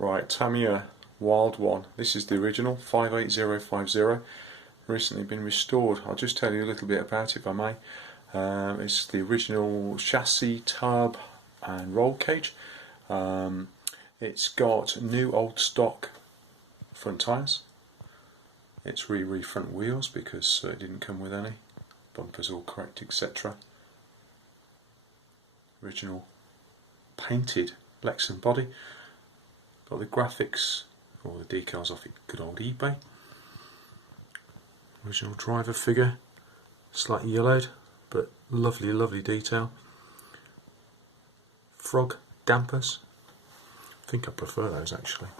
Right, Tamiya Wild One. This is the original 58050. Recently been restored. I'll just tell you a little bit about it if I may. It's the original chassis, tub and roll cage. It's got new old stock front tyres. It's Rere front wheels because it didn't come with any. Bumpers all correct, etc. Original painted Lexan body. Got the graphics or the decals off good old eBay. Original driver figure, slightly yellowed, but lovely, lovely detail. Frog dampers. I think I prefer those actually.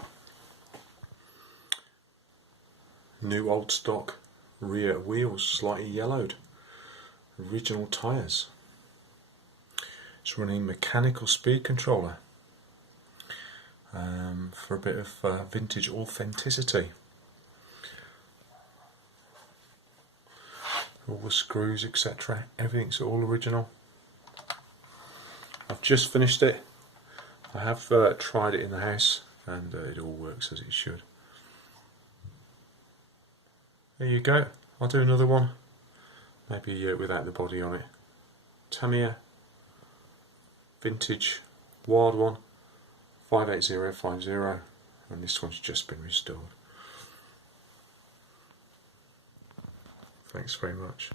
New old stock rear wheels, slightly yellowed. Original tyres. It's running mechanical speed controller. For a bit of vintage authenticity. All the screws, etc. Everything's all original. I've just finished it. I have tried it in the house and it all works as it should. There you go. I'll do another one. Maybe without the body on it. Tamiya Vintage Wild One 58050, and this one's just been restored. Thanks very much.